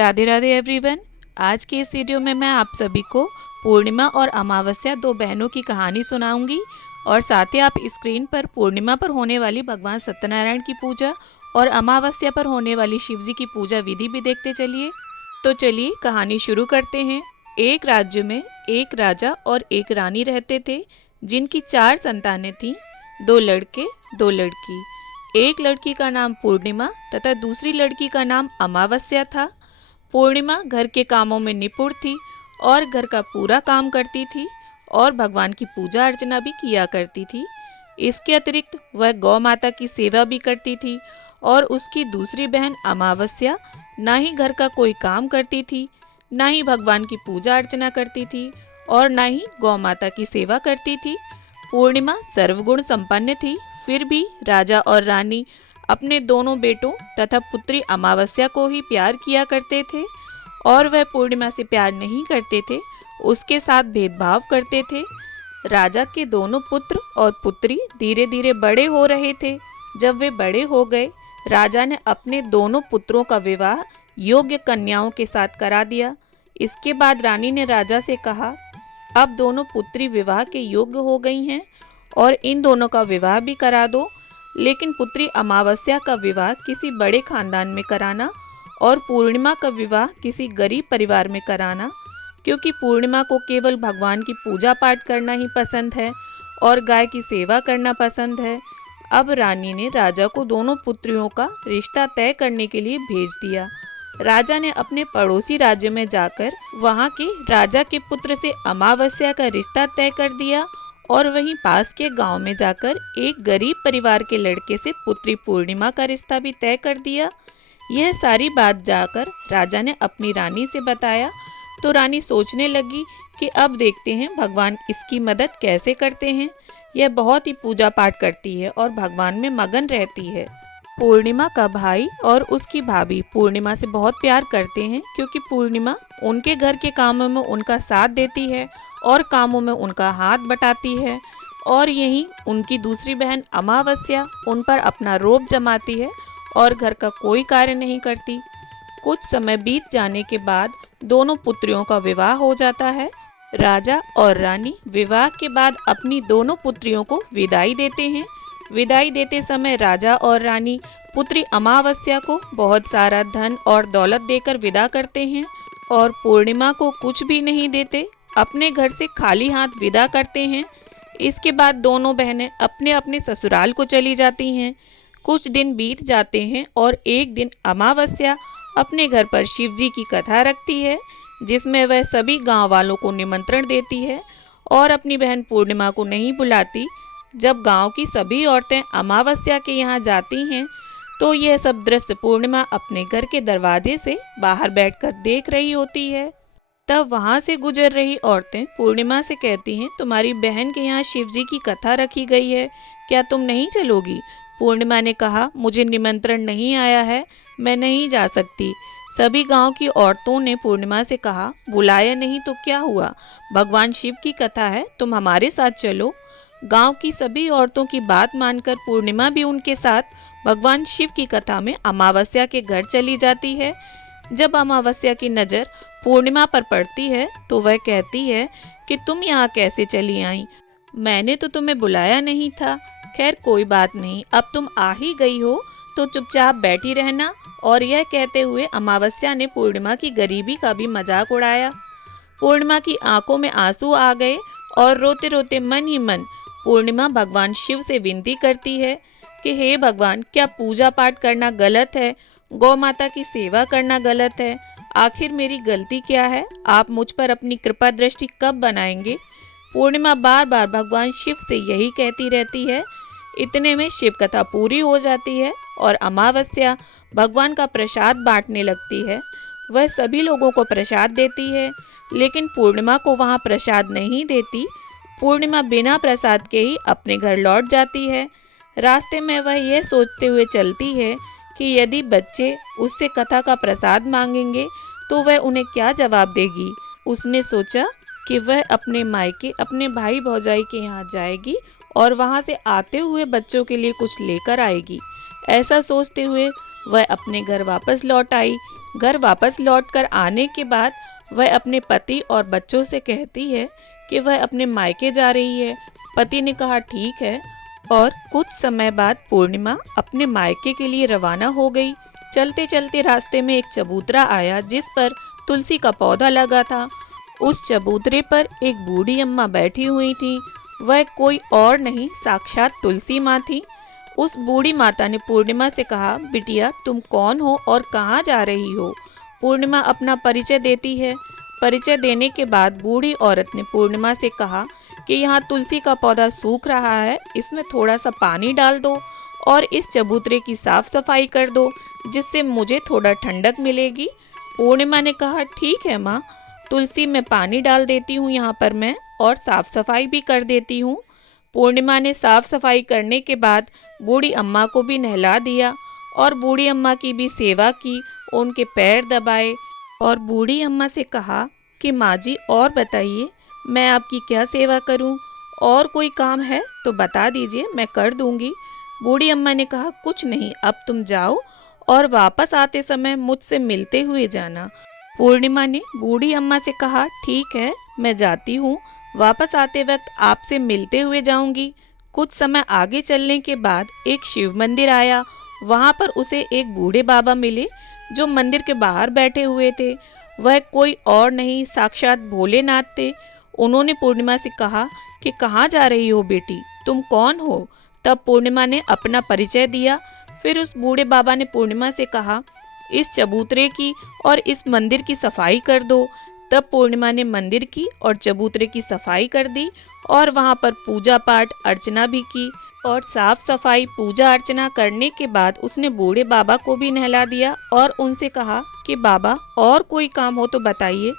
Radhe Radhe everyone. आज की इस वीडियो में मैं आप सभी को पूर्णिमा और अमावस्या दो बहनों की कहानी सुनाऊंगी और साथ ही आप स्क्रीन पर पूर्णिमा पर होने वाली भगवान सत्यनारायण की पूजा और अमावस्या पर होने वाली शिव जी की पूजा विधि भी देखते चलिए। तो चलिए कहानी शुरू करते हैं। एक राज्य में एक राजा और एक रानी रहते थे, जिनकी 4 संतानें थीं, 2 लड़के 2 लड़की। एक लड़की का नाम पूर्णिमा तथा दूसरी लड़की का नाम अमावस्या था। पूर्णिमा घर के कामों में निपुण थी और घर का पूरा काम करती थी और भगवान की पूजा अर्चना भी किया करती थी। इसके अतिरिक्त वह गौ माता की सेवा भी करती थी और उसकी दूसरी बहन अमावस्या ना ही घर का कोई काम करती थी, ना ही भगवान की पूजा अर्चना करती थी और ना ही गौ माता की सेवा करती थी। पूर्णिमा सर्वगुण संपन्न थी, फिर भी राजा और रानी अपने दोनों बेटों तथा पुत्री अमावस्या को ही प्यार किया करते थे और वह पूर्णिमा से प्यार नहीं करते थे, उसके साथ भेदभाव करते थे। राजा के दोनों पुत्र और पुत्री धीरे धीरे बड़े हो रहे थे। जब वे बड़े हो गए, राजा ने अपने दोनों पुत्रों का विवाह योग्य कन्याओं के साथ करा दिया। इसके बाद रानी ने राजा से कहा, अब दोनों पुत्री विवाह के योग्य हो गई हैं और इन दोनों का विवाह भी करा दो, लेकिन पुत्री अमावस्या का विवाह किसी बड़े खानदान में कराना और पूर्णिमा का विवाह किसी गरीब परिवार में कराना, क्योंकि पूर्णिमा को केवल भगवान की पूजा पाठ करना ही पसंद है और गाय की सेवा करना पसंद है। अब रानी ने राजा को दोनों पुत्रियों का रिश्ता तय करने के लिए भेज दिया। राजा ने अपने पड़ोसी राज्य में जाकर वहाँ के राजा के पुत्र से अमावस्या का रिश्ता तय कर दिया और वहीं पास के गांव में जाकर एक गरीब परिवार के लड़के से पुत्री पूर्णिमा का रिश्ता भी तय कर दिया। यह सारी बात जाकर राजा ने अपनी रानी से बताया तो रानी सोचने लगी कि अब देखते हैं भगवान इसकी मदद कैसे करते हैं। यह बहुत ही पूजा पाठ करती है और भगवान में मगन रहती है। पूर्णिमा का भाई और उसकी भाभी पूर्णिमा से बहुत प्यार करते हैं, क्योंकि पूर्णिमा उनके घर के कामों में उनका साथ देती है और कामों में उनका हाथ बटाती है, और यहीं उनकी दूसरी बहन अमावस्या उन पर अपना रोब जमाती है और घर का कोई कार्य नहीं करती। कुछ समय बीत जाने के बाद दोनों पुत्रियों का विवाह हो जाता है। राजा और रानी विवाह के बाद अपनी दोनों पुत्रियों को विदाई देते हैं। विदाई देते समय राजा और रानी पुत्री अमावस्या को बहुत सारा धन और दौलत देकर विदा करते हैं और पूर्णिमा को कुछ भी नहीं देते, अपने घर से खाली हाथ विदा करते हैं। इसके बाद दोनों बहनें अपने अपने ससुराल को चली जाती हैं। कुछ दिन बीत जाते हैं और एक दिन अमावस्या अपने घर पर शिव जी की कथा रखती है, जिसमें वह सभी गांव वालों को निमंत्रण देती है और अपनी बहन पूर्णिमा को नहीं बुलाती। जब गांव की सभी औरतें अमावस्या के यहाँ जाती हैं तो यह सब दृश्य पूर्णिमा अपने घर के दरवाजे से बाहर बैठकर देख रही होती है। तब वहाँ से गुजर रही औरतें पूर्णिमा से कहती हैं, तुम्हारी बहन के यहाँ शिव जी की कथा रखी गई है, क्या तुम नहीं चलोगी? पूर्णिमा ने कहा, मुझे निमंत्रण नहीं आया है, मैं नहीं जा सकती। सभी गांव की औरतों ने पूर्णिमा से कहा, बुलाया नहीं तो क्या हुआ, भगवान शिव की कथा है, तुम हमारे साथ चलो। गांव की सभी औरतों की बात मानकर पूर्णिमा भी उनके साथ भगवान शिव की कथा में अमावस्या के घर चली जाती है। जब अमावस्या की नज़र पूर्णिमा पर पड़ती है तो वह कहती है कि तुम यहाँ कैसे चली आई, मैंने तो तुम्हें बुलाया नहीं था। खैर कोई बात नहीं, अब तुम आ ही गई हो तो चुपचाप बैठी रहना। और यह कहते हुए अमावस्या ने पूर्णिमा की गरीबी का भी मजाक उड़ाया। पूर्णिमा की आंखों में आंसू आ गए और रोते रोते मन ही मन पूर्णिमा भगवान शिव से विनती करती है कि हे भगवान, क्या पूजा पाठ करना गलत है, गौ माता की सेवा करना गलत है? आखिर मेरी गलती क्या है? आप मुझ पर अपनी कृपा दृष्टि कब बनाएंगे? पूर्णिमा बार बार भगवान शिव से यही कहती रहती है। इतने में शिव कथा पूरी हो जाती है और अमावस्या भगवान का प्रसाद बांटने लगती है। वह सभी लोगों को प्रसाद देती है, लेकिन पूर्णिमा को वहाँ प्रसाद नहीं देती। पूर्णिमा बिना प्रसाद के ही अपने घर लौट जाती है। रास्ते में वह यह सोचते हुए चलती है कि यदि बच्चे उससे कथा का प्रसाद मांगेंगे तो वह उन्हें क्या जवाब देगी। उसने सोचा कि वह अपने मायके अपने भाई भौजाई के यहाँ जाएगी और वहाँ से आते हुए बच्चों के लिए कुछ लेकर आएगी। ऐसा सोचते हुए वह अपने घर वापस लौट आई, घर वापस लौटकर आने के बाद वह अपने पति और बच्चों से कहती है कि वह अपने मायके जा रही है। पति ने कहा ठीक है, और कुछ समय बाद पूर्णिमा अपने मायके के लिए रवाना हो गई। चलते चलते रास्ते में एक चबूतरा आया जिस पर तुलसी का पौधा लगा था। उस चबूतरे पर एक बूढ़ी अम्मा बैठी हुई थी। वह कोई और नहीं, साक्षात तुलसी माँ थी। उस बूढ़ी माता ने पूर्णिमा से कहा, बिटिया तुम कौन हो और कहाँ जा रही हो? पूर्णिमा अपना परिचय देती है। परिचय देने के बाद बूढ़ी औरत ने पूर्णिमा से कहा कि यहाँ तुलसी का पौधा सूख रहा है, इसमें थोड़ा सा पानी डाल दो और इस चबूतरे की साफ सफाई कर दो, जिससे मुझे थोड़ा ठंडक मिलेगी। पूर्णिमा ने कहा ठीक है माँ, तुलसी में पानी डाल देती हूँ यहाँ पर मैं, और साफ सफाई भी कर देती हूँ। पूर्णिमा ने साफ सफाई करने के बाद बूढ़ी अम्मा को भी नहला दिया और बूढ़ी अम्मा की भी सेवा की, उनके पैर दबाए और बूढ़ी अम्मा से कहा कि माँ जी और बताइए, मैं आपकी क्या सेवा करूँ? और कोई काम है तो बता दीजिए, मैं कर दूँगी। बूढ़ी अम्मा ने कहा कुछ नहीं, अब तुम जाओ और वापस आते समय मुझसे मिलते हुए जाना। पूर्णिमा ने बूढ़ी अम्मा से कहा ठीक है, मैं जाती हूँ, वापस आते वक्त आपसे मिलते हुए जाऊंगी। कुछ समय आगे चलने के बाद एक शिव मंदिर आया। वहाँ पर उसे एक बूढ़े बाबा मिले जो मंदिर के बाहर बैठे हुए थे। वह कोई और नहीं, साक्षात भोलेनाथ थे। उन्होंने पूर्णिमा से कहा कि कहाँ जा रही हो बेटी, तुम कौन हो? तब पूर्णिमा ने अपना परिचय दिया। फिर उस बूढ़े बाबा ने पूर्णिमा से कहा इस चबूतरे की और इस मंदिर की सफाई कर दो। तब पूर्णिमा ने मंदिर की और चबूतरे की सफाई कर दी और वहाँ पर पूजा पाठ अर्चना भी की, और साफ सफाई पूजा अर्चना करने के बाद उसने बूढ़े बाबा को भी नहला दिया और उनसे कहा कि बाबा और कोई काम हो तो बताइए।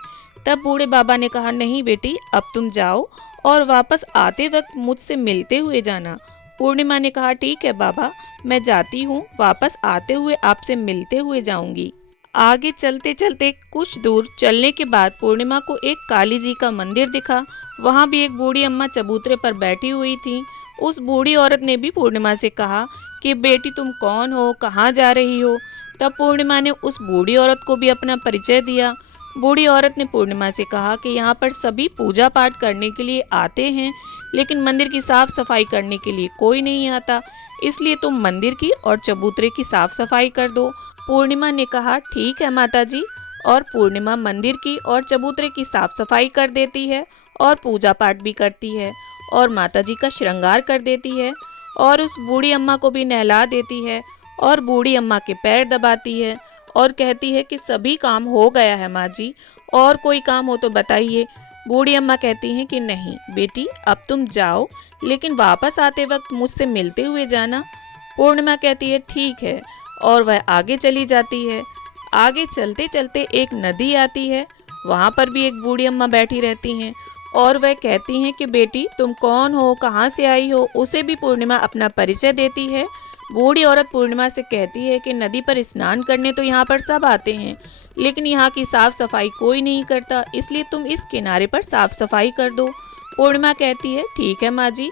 तब बूढ़े बाबा ने कहा नहीं बेटी, अब तुम जाओ और वापस आते वक्त मुझसे मिलते हुए जाना। पूर्णिमा ने कहा ठीक है बाबा, मैं जाती हूँ, वापस आते हुए आपसे मिलते हुए जाऊंगी। आगे चलते चलते कुछ दूर चलने के बाद पूर्णिमा को एक काली जी का मंदिर दिखा। वहाँ भी एक बूढ़ी अम्मा चबूतरे पर बैठी हुई थी। उस बूढ़ी औरत ने भी पूर्णिमा से कहा कि बेटी तुम कौन हो, कहाँ जा रही हो? तब पूर्णिमा ने उस बूढ़ी औरत को भी अपना परिचय दिया। बूढ़ी औरत ने पूर्णिमा से कहा कि यहाँ पर सभी पूजा पाठ करने के लिए आते हैं, लेकिन मंदिर की साफ सफाई करने के लिए कोई नहीं आता, इसलिए तुम मंदिर की और चबूतरे की साफ सफाई कर दो। पूर्णिमा ने कहा ठीक है माता जी, और पूर्णिमा मंदिर की और चबूतरे की साफ सफाई कर देती है और पूजा पाठ भी करती है और माता जी का श्रृंगार कर देती है और उस बूढ़ी अम्मा को भी नहला देती है और बूढ़ी अम्मा के पैर दबाती है और कहती है कि सभी काम हो गया है माँ जी, और कोई काम हो तो बताइए। बूढ़ी अम्मा कहती हैं कि नहीं बेटी, अब तुम जाओ, लेकिन वापस आते वक्त मुझसे मिलते हुए जाना। पूर्णिमा कहती है ठीक है, और वह आगे चली जाती है। आगे चलते चलते एक नदी आती है। वहाँ पर भी एक बूढ़ी अम्मा बैठी रहती हैं और वह कहती हैं कि बेटी तुम कौन हो, कहाँ से आई हो? उसे भी पूर्णिमा अपना परिचय देती है। बूढ़ी औरत पूर्णिमा से कहती है कि नदी पर स्नान करने तो यहाँ पर सब आते हैं, लेकिन यहाँ की साफ सफाई कोई नहीं करता, इसलिए तुम इस किनारे पर साफ सफाई कर दो। पूर्णिमा कहती है ठीक है माँ जी,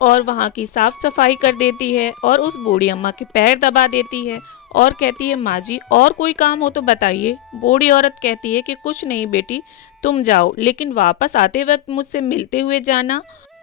और वहाँ की साफ सफाई कर देती है और उस बूढ़ी अम्मा के पैर दबा देती है और कहती है माँ जी और कोई काम हो तो बताइए। बूढ़ी औरत कहती है कि कुछ नहीं बेटी, तुम जाओ, लेकिन वापस आते वक्त मुझसे मिलते हुए जाना।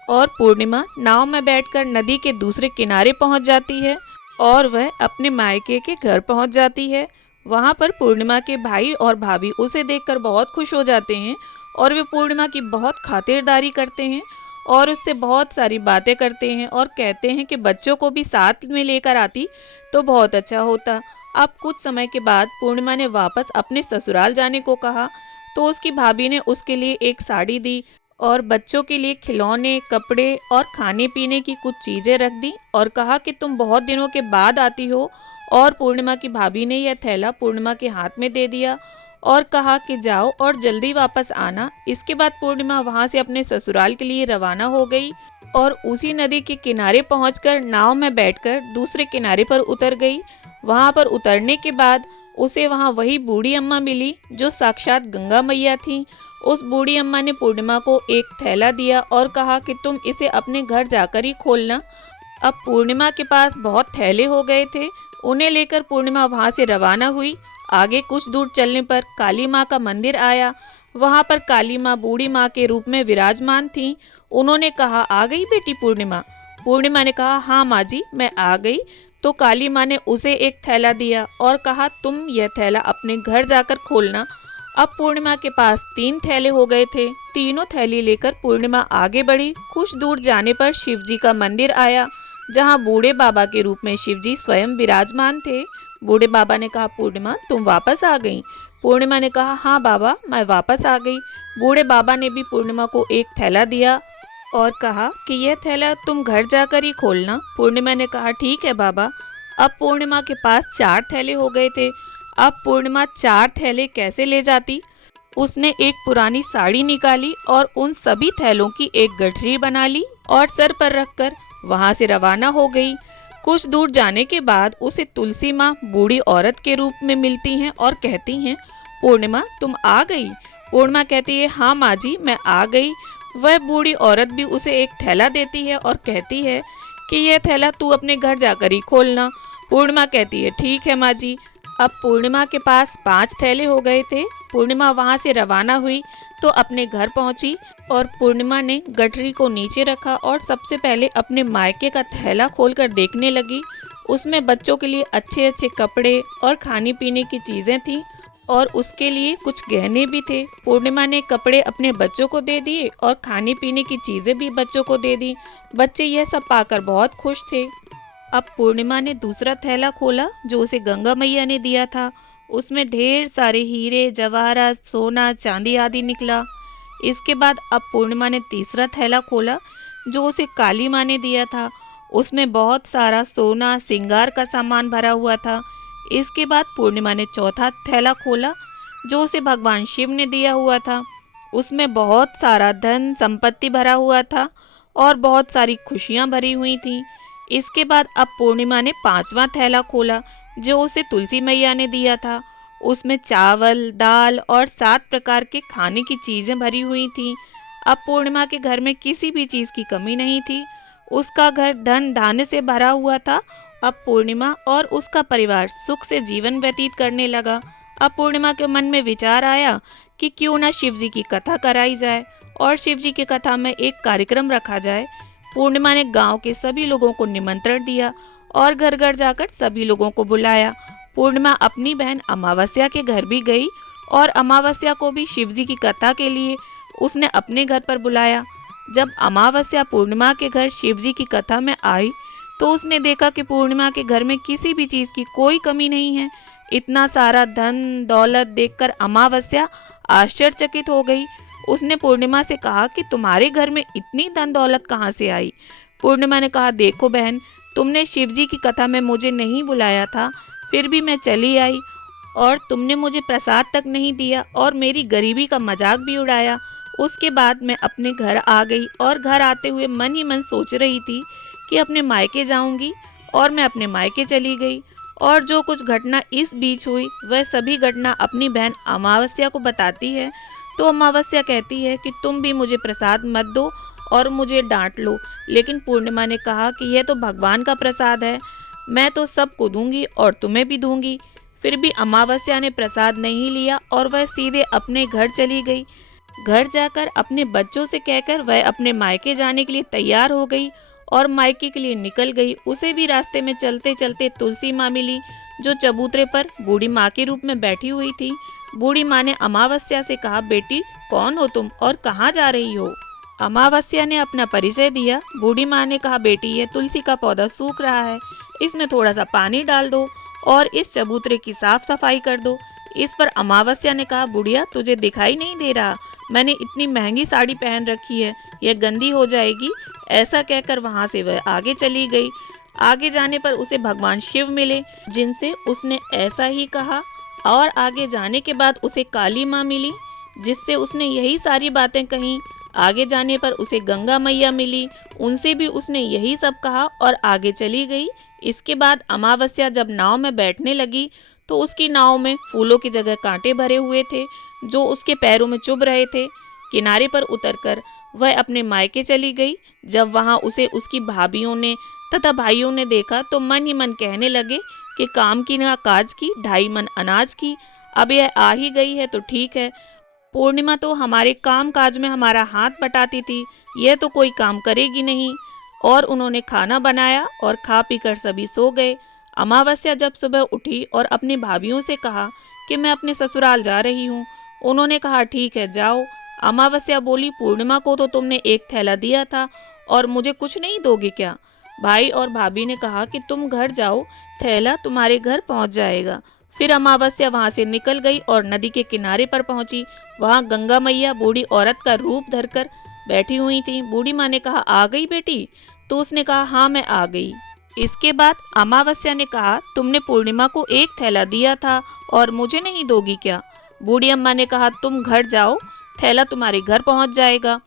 और पूर्णिमा नाव में बैठकर नदी के दूसरे किनारे पहुँच जाती है और वह अपने मायके के घर पहुँच जाती है। वहाँ पर पूर्णिमा के भाई और भाभी उसे देखकर बहुत खुश हो जाते हैं और वे पूर्णिमा की बहुत खातिरदारी करते हैं और उससे बहुत सारी बातें करते हैं और कहते हैं कि बच्चों को भी साथ में लेकर आती तो बहुत अच्छा होता। अब कुछ समय के बाद पूर्णिमा ने वापस अपने ससुराल जाने को कहा तो उसकी भाभी ने उसके लिए एक साड़ी दी और बच्चों के लिए खिलौने, कपड़े और खाने पीने की कुछ चीज़ें रख दी और कहा कि तुम बहुत दिनों के बाद आती हो। और पूर्णिमा की भाभी ने यह थैला पूर्णिमा के हाथ में दे दिया और कहा कि जाओ और जल्दी वापस आना। इसके बाद पूर्णिमा वहां से अपने ससुराल के लिए रवाना हो गई और उसी नदी के किनारे पहुंचकर नाव में बैठकर दूसरे किनारे पर उतर गई। वहां पर उतरने के बाद उसे वहां वही बूढ़ी अम्मा मिली जो साक्षात गंगा मैया थी। उस बूढ़ी अम्मा ने पूर्णिमा को एक थैला दिया और कहा कि तुम इसे अपने घर जाकर ही खोलना। अब पूर्णिमा के पास बहुत थैले हो गए थे, उन्हें लेकर पूर्णिमा वहां से रवाना हुई आगे कुछ दूर चलने पर काली माँ का मंदिर आया। वहाँ पर काली माँ बूढ़ी माँ के रूप में विराजमान थीं। उन्होंने कहा, आ गई बेटी पूर्णिमा? पूर्णिमा ने कहा, हाँ माँ जी, मैं आ गई। तो काली माँ ने उसे एक थैला दिया और कहा, तुम यह थैला अपने घर जाकर खोलना। अब पूर्णिमा के पास 3 थैले हो गए थे। तीनों थैली लेकर पूर्णिमा आगे बढ़ी। कुछ दूर जाने पर शिवजी का मंदिर आया, जहाँ बूढ़े बाबा के रूप में शिवजी स्वयं विराजमान थे। बूढ़े बाबा ने कहा, पूर्णिमा तुम वापस आ गई? पूर्णिमा ने कहा, हाँ बाबा, मैं वापस आ गई। बूढ़े बाबा ने भी पूर्णिमा को एक थैला दिया और कहा कि यह थैला तुम घर जाकर ही खोलना। पूर्णिमा ने कहा, ठीक है बाबा। अब पूर्णिमा के पास 4 थैले हो गए थे। अब पूर्णिमा 4 थैले कैसे ले जाती? उसने एक पुरानी साड़ी निकाली और उन सभी थैलों की एक गठरी बना ली और सर पर रखकर वहां से रवाना हो गई। कुछ दूर जाने के बाद उसे तुलसी माँ बूढ़ी औरत के रूप में मिलती हैं और कहती हैं, पूर्णिमा तुम आ गई? पूर्णिमा कहती है, हाँ माँ जी, मैं आ गई। वह बूढ़ी औरत भी उसे एक थैला देती है और कहती है कि यह थैला तू अपने घर जाकर ही खोलना। पूर्णिमा कहती है, ठीक है माँ जी। अब पूर्णिमा के पास 5 थैले हो गए थे। पूर्णिमा वहां से रवाना हुई तो अपने घर पहुंची और पूर्णिमा ने गठरी को नीचे रखा और सबसे पहले अपने मायके का थैला खोलकर देखने लगी। उसमें बच्चों के लिए अच्छे अच्छे कपड़े और खाने पीने की चीज़ें थीं और उसके लिए कुछ गहने भी थे। पूर्णिमा ने कपड़े अपने बच्चों को दे दिए और खाने पीने की चीज़ें भी बच्चों को दे दी। बच्चे यह सब पाकर बहुत खुश थे। अब पूर्णिमा ने दूसरा थैला खोला जो उसे गंगा मैया ने दिया था। उसमें ढेर सारे हीरे, जवाहरात, सोना, चांदी आदि निकला। इसके बाद अब पूर्णिमा ने तीसरा थैला खोला जो उसे काली माँ ने दिया था। उसमें बहुत सारा सोना, श्रृंगार का सामान भरा हुआ था। इसके बाद पूर्णिमा ने चौथा थैला खोला जो उसे भगवान शिव ने दिया हुआ था। उसमें बहुत सारा धन संपत्ति भरा हुआ था और बहुत सारी खुशियाँ भरी हुई थीं। इसके बाद अब पूर्णिमा ने 5वां थैला खोला जो उसे तुलसी मैया ने दिया था। उसमें चावल, दाल और 7 प्रकार के खाने की चीज़ें भरी हुई थीं। अब पूर्णिमा के घर में किसी भी चीज़ की कमी नहीं थी। उसका घर धन धान्य से भरा हुआ था। अब पूर्णिमा और उसका परिवार सुख से जीवन व्यतीत करने लगा। अब पूर्णिमा के मन में विचार आया कि क्यों ना शिव जी की कथा कराई जाए और शिव जी की कथा में एक कार्यक्रम रखा जाए। पूर्णिमा ने गांव के सभी लोगों को निमंत्रण दिया और घर घर जाकर सभी लोगों को बुलाया। पूर्णिमा अपनी बहन अमावस्या के घर भी गई और अमावस्या को भी शिवजी की कथा के लिए उसने अपने घर पर बुलाया। जब अमावस्या पूर्णिमा के घर शिवजी की कथा में आई तो उसने देखा कि पूर्णिमा के घर में किसी भी चीज़ की कोई कमी नहीं है। इतना सारा धन दौलत देखकर अमावस्या आश्चर्यचकित हो गई। उसने पूर्णिमा से कहा कि तुम्हारे घर में इतनी धन दौलत कहाँ से आई? पूर्णिमा ने कहा, देखो बहन, तुमने शिवजी की कथा में मुझे नहीं बुलाया था, फिर भी मैं चली आई और तुमने मुझे प्रसाद तक नहीं दिया और मेरी गरीबी का मजाक भी उड़ाया। उसके बाद मैं अपने घर आ गई और घर आते हुए मन ही मन सोच रही थी कि अपने मायके जाऊंगी और मैं अपने मायके चली गई और जो कुछ घटना इस बीच हुई वह सभी घटना अपनी बहन अमावस्या को बताती है। तो अमावस्या कहती है कि तुम भी मुझे प्रसाद मत दो और मुझे डांट लो, लेकिन पूर्णिमा ने कहा कि यह तो भगवान का प्रसाद है, मैं तो सबको दूंगी और तुम्हें भी दूंगी। फिर भी अमावस्या ने प्रसाद नहीं लिया और वह सीधे अपने घर चली गई। घर जाकर अपने बच्चों से कहकर वह अपने मायके जाने के लिए तैयार हो गई और मायके के लिए निकल गई। उसे भी रास्ते में चलते चलते तुलसी माँ मिली जो चबूतरे पर बूढ़ी माँ के रूप में बैठी हुई थी। बूढ़ी माँ ने अमावस्या से कहा, बेटी कौन हो तुम और कहाँ जा रही हो? अमावस्या ने अपना परिचय दिया। बूढ़ी माँ ने कहा, बेटी ये तुलसी का पौधा सूख रहा है, इसमें थोड़ा सा पानी डाल दो और इस चबूतरे की साफ सफाई कर दो। इस पर अमावस्या ने कहा, बुढ़िया तुझे दिखाई नहीं दे रहा, मैंने इतनी महंगी साड़ी पहन रखी है, यह गंदी हो जाएगी। ऐसा कहकर वहाँ से वह आगे चली गई। आगे जाने पर उसे भगवान शिव मिले जिनसे उसने ऐसा ही कहा और आगे जाने के बाद उसे काली माँ मिली जिससे उसने यही सारी बातें कहीं। आगे जाने पर उसे गंगा मैया मिली, उनसे भी उसने यही सब कहा और आगे चली गई। इसके बाद अमावस्या जब नाव में बैठने लगी तो उसकी नाव में फूलों की जगह कांटे भरे हुए थे जो उसके पैरों में चुभ रहे थे। किनारे पर उतरकर वह अपने मायके चली गई। जब वहां उसे उसकी भाभियों ने तथा भाइयों ने देखा तो मन ही मन कहने लगे कि काम की ना काज की, 2.5 मन अनाज की। अब यह आ ही गई है तो ठीक है। पूर्णिमा तो हमारे काम काज में हमारा हाथ बटाती थी, यह तो कोई काम करेगी नहीं। और उन्होंने खाना बनाया और खा पी कर सभी सो गए। अमावस्या जब सुबह उठी और अपनी भाभीयों से कहा कि मैं अपने ससुराल जा रही हूँ। उन्होंने कहा ठीक है जाओ। अमावस्या बोली पूर्णिमा को तो तुमने एक थैला दिया था और मुझे कुछ नहीं दोगे क्या? भाई और भाभी ने कहा कि तुम घर जाओ, थैला तुम्हारे घर पहुंच जाएगा। फिर अमावस्या वहां से निकल गई और नदी के किनारे पर पहुंची। वहां गंगा मैया बूढ़ी औरत का रूप धरकर बैठी हुई थी। बूढ़ी माँ ने कहा आ गई बेटी? तो उसने कहा हाँ मैं आ गई। इसके बाद अमावस्या ने कहा तुमने पूर्णिमा को एक थैला दिया था और मुझे नहीं दोगी क्या? बूढ़ी अम्मा ने कहा तुम घर जाओ, थैला तुम्हारे घर पहुंच जाएगा।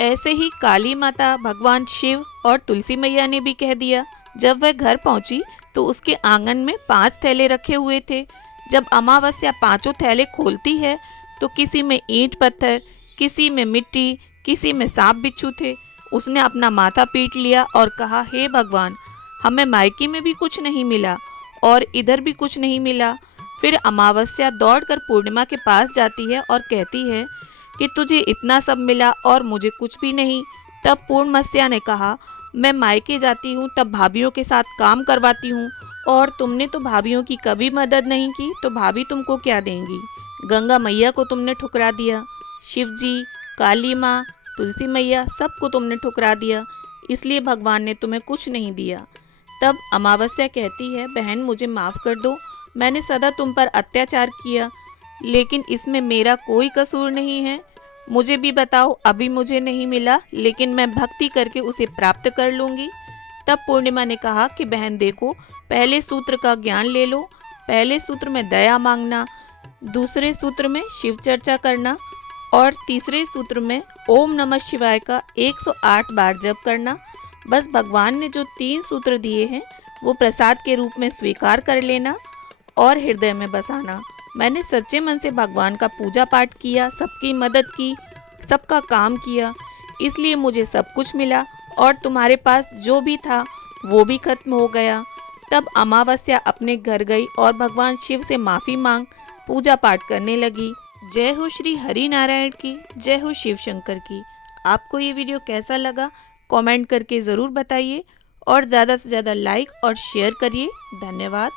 ऐसे ही काली माता, भगवान शिव और तुलसी मैया ने भी कह दिया। जब वह घर पहुंची तो उसके आंगन में 5 थैले रखे हुए थे। जब अमावस्या 5 थैले खोलती है तो किसी में ईंट पत्थर, किसी में मिट्टी, किसी में सांप बिच्छू थे। उसने अपना माथा पीट लिया और कहा हे भगवान, हमें मायके में भी कुछ नहीं मिला और इधर भी कुछ नहीं मिला। फिर अमावस्या दौड़कर पूर्णिमा के पास जाती है और कहती है कि तुझे इतना सब मिला और मुझे कुछ भी नहीं। तब पूर्णमस्या ने कहा मैं मायके जाती हूँ तब भाभीयों के साथ काम करवाती हूँ और तुमने तो भाभीयों की कभी मदद नहीं की, तो भाभी तुमको क्या देंगी? गंगा मैया को तुमने ठुकरा दिया, शिव जी, काली माँ, तुलसी मैया सबको तुमने ठुकरा दिया, इसलिए भगवान ने तुम्हें कुछ नहीं दिया। तब अमावस्या कहती है बहन मुझे माफ़ कर दो, मैंने सदा तुम पर अत्याचार किया, लेकिन इसमें मेरा कोई कसूर नहीं है। मुझे भी बताओ, अभी मुझे नहीं मिला लेकिन मैं भक्ति करके उसे प्राप्त कर लूँगी। तब पूर्णिमा ने कहा कि बहन देखो, पहले सूत्र का ज्ञान ले लो। पहले सूत्र में दया मांगना, दूसरे सूत्र में शिव चर्चा करना और तीसरे सूत्र में ओम नमः शिवाय का 108 बार जप करना। बस भगवान ने जो 3 सूत्र दिए हैं वो प्रसाद के रूप में स्वीकार कर लेना और हृदय में बसाना। मैंने सच्चे मन से भगवान का पूजा पाठ किया, सबकी मदद की, सबका काम किया, इसलिए मुझे सब कुछ मिला और तुम्हारे पास जो भी था वो भी खत्म हो गया। तब अमावस्या अपने घर गई और भगवान शिव से माफ़ी मांग पूजा पाठ करने लगी। जय हो श्री हरि नारायण की, जय हो शिव शंकर की। आपको ये वीडियो कैसा लगा कमेंट करके ज़रूर बताइए और ज़्यादा से ज़्यादा लाइक और शेयर करिए। धन्यवाद।